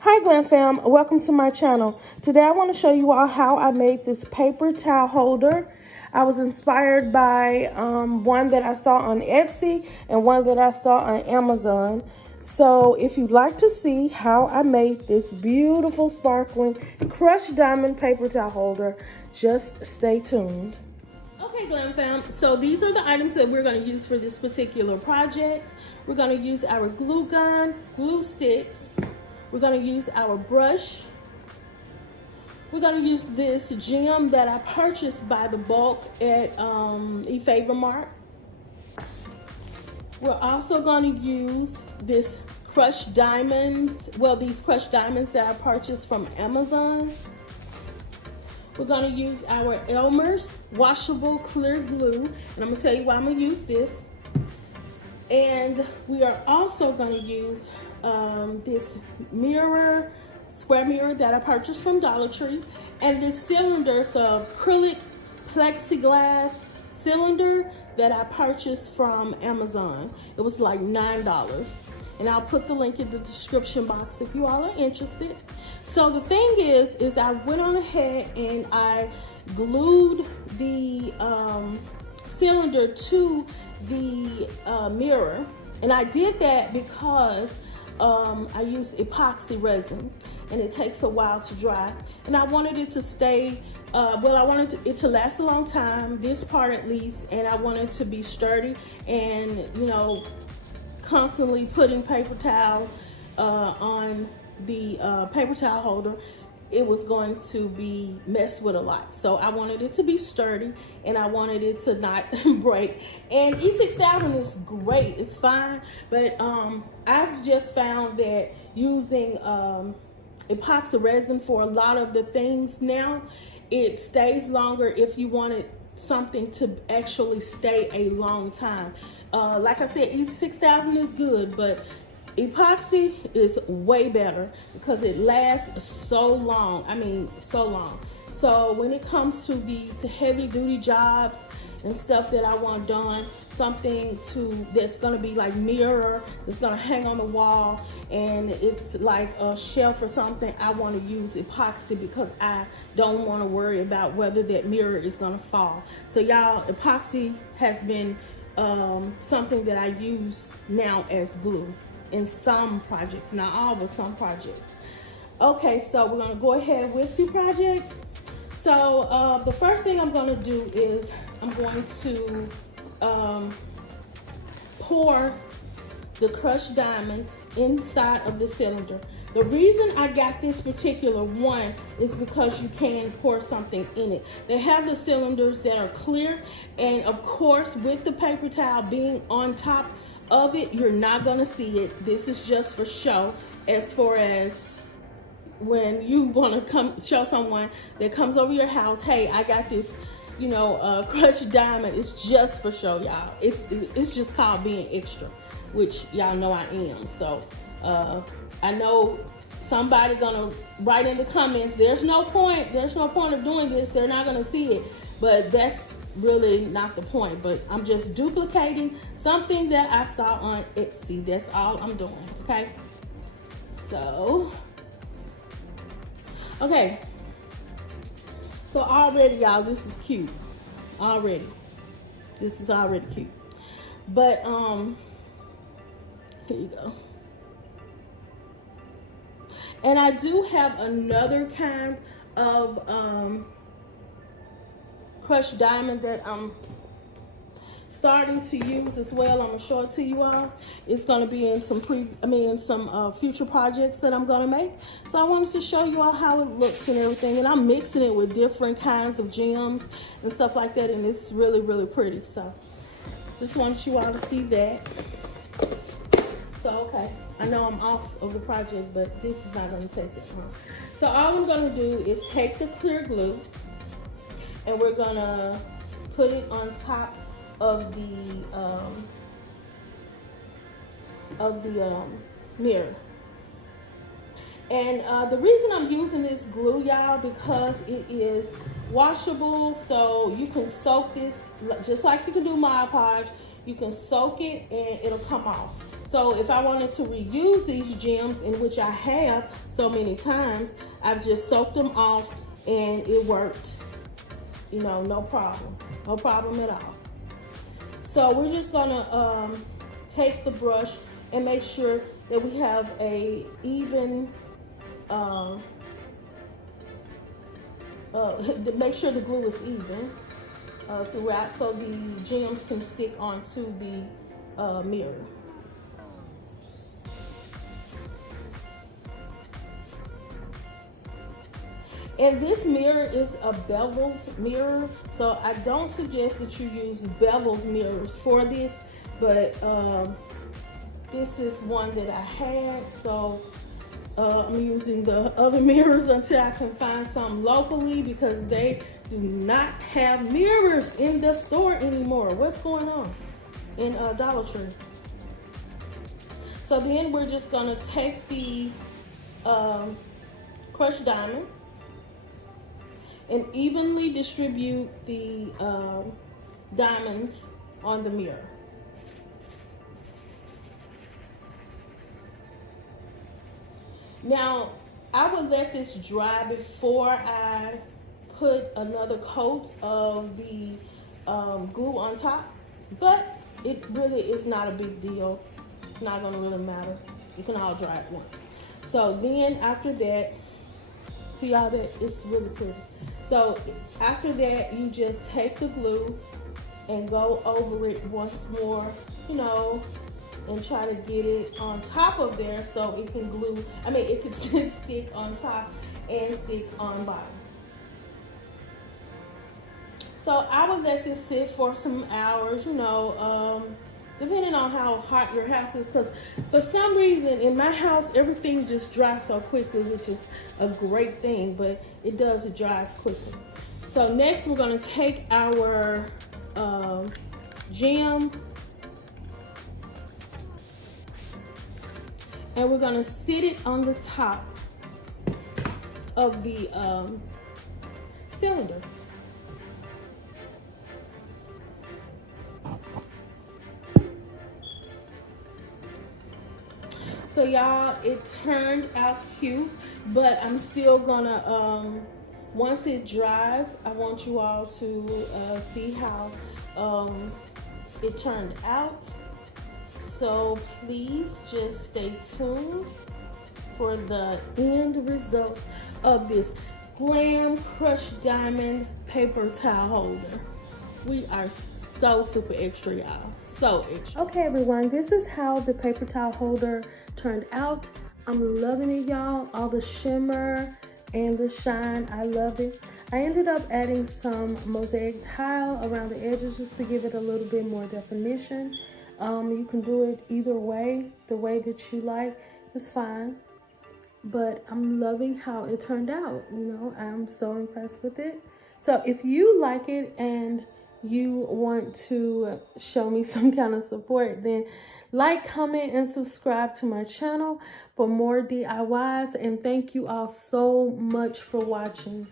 Hi Glam fam, welcome to my channel. Today I want to show you all how I made this paper towel holder. I was inspired by one that I saw on Etsy and one that I saw on Amazon. So if you'd like to see how I made this beautiful sparkling crushed diamond paper towel holder, just stay tuned. Okay Glam fam, so these are the items that we're going to use for this particular project. We're going to use our glue gun, glue sticks. We're going to use our brush. We're going to use this gem that I purchased by the bulk at EFAVORMART. We're also going to use this crushed diamonds, these crushed diamonds that I purchased from Amazon. We're going to use our ELMER'S washable clear glue, and I'm going to tell you why I'm going to use this. And we are also going to use this mirror, square mirror that I purchased from Dollar Tree, and this cylinder, so acrylic plexiglass cylinder that I purchased from Amazon. It was like $9, and I'll put the link in the description box if you all are interested. So the thing is I went on ahead and I glued the cylinder to the mirror, and I did that because I used epoxy resin and it takes a while to dry, and I wanted it to stay I wanted it to last a long time, this part at least, and I wanted it to be sturdy, and you know, constantly putting paper towels on the paper towel holder, it was going to be messed with a lot. So I wanted it to be sturdy and I wanted it to not break. And E6000 is great, it's fine, but I've just found that using epoxy resin for a lot of the things now, it stays longer if you wanted something to actually stay a long time. Like I said, E6000 is good, but epoxy is way better because it lasts so long. I mean, so long. So when it comes to these heavy duty jobs and stuff that I want done, something that's gonna be like mirror, it's gonna hang on the wall, and it's like a shelf or something, I want to use epoxy because I don't want to worry about whether that mirror is gonna fall. So y'all, epoxy has been something that I use now as glue in some projects, not all, but some projects. Okay, so we're gonna go ahead with the project. So the first thing I'm gonna do is I'm going to pour the crushed diamond inside of the cylinder. The reason I got this particular one is because you can pour something in it. They have the cylinders that are clear, and of course with the paper towel being on top of it, you're not gonna see it. This is just for show, as far as when you want to come show someone that comes over your house, hey, I got this, you know, crushed diamond. It's just for show, y'all. It's just called being extra, which y'all know I am. So I know somebody gonna write in the comments, there's no point of doing this, they're not gonna see it, but that's really not the point. But I'm just duplicating something that I saw on Etsy. That's all I'm doing. Okay, so okay, so already, y'all, this is cute already. This is already cute, but here you go. And I do have another kind of crushed diamond that I'm starting to use as well. I'm gonna show it to you all. It's gonna be in some future projects that I'm gonna make. So I wanted to show you all how it looks and everything. And I'm mixing it with different kinds of gems and stuff like that, and it's really, really pretty. So just wanted you all to see that. So okay, I know I'm off of the project, but this is not gonna take that long. So all I'm gonna do is take the clear glue, and we're gonna put it on top of the mirror. And the reason I'm using this glue, y'all, because it is washable, so you can soak this just like you can do Mod Podge. You can soak it and it'll come off. So So if I wanted to reuse these gems, in which I have so many times, I've just soaked them off and it worked. You know, no problem. No problem at all. So we're just gonna take the brush and make sure that we have a even, make sure the glue is even throughout, so the gems can stick onto the mirror. And this mirror is a beveled mirror, so I don't suggest that you use beveled mirrors for this, but this is one that I had, so I'm using the other mirrors until I can find some locally, because they do not have mirrors in the store anymore. What's going on in Dollar Tree? So then we're just gonna take the crushed diamond and evenly distribute the diamonds on the mirror. Now, I would let this dry before I put another coat of the glue on top, but it really is not a big deal. It's not gonna really matter. You can all dry at once. So then after that, see all that? It's really pretty. So after that, you just take the glue and go over it once more, you know, and try to get it on top of there so it can glue. I mean, it can stick on top and stick on bottom. So I would let this sit for some hours, you know, depending on how hot your house is, because for some reason in my house everything just dries so quickly, which is a great thing, but it does, it dries quickly. So next we're going to take our gem and we're going to sit it on the top of the cylinder. So y'all, it turned out cute, but I'm still gonna, once it dries, I want you all to see how it turned out. So please just stay tuned for the end result of this Glam crushed diamond paper towel holder. We are so super extra, y'all, so extra. Okay everyone, this is how the paper towel holder turned out. I'm loving it, y'all. All the shimmer and the shine, I love it. I ended up adding some mosaic tile around the edges just to give it a little bit more definition. You can do it either way, the way that you like is fine, but I'm loving how it turned out. You know, I'm so impressed with it. So if you like it and you want to show me some kind of support, then like, comment, and subscribe to my channel for more DIYs. And thank you all so much for watching.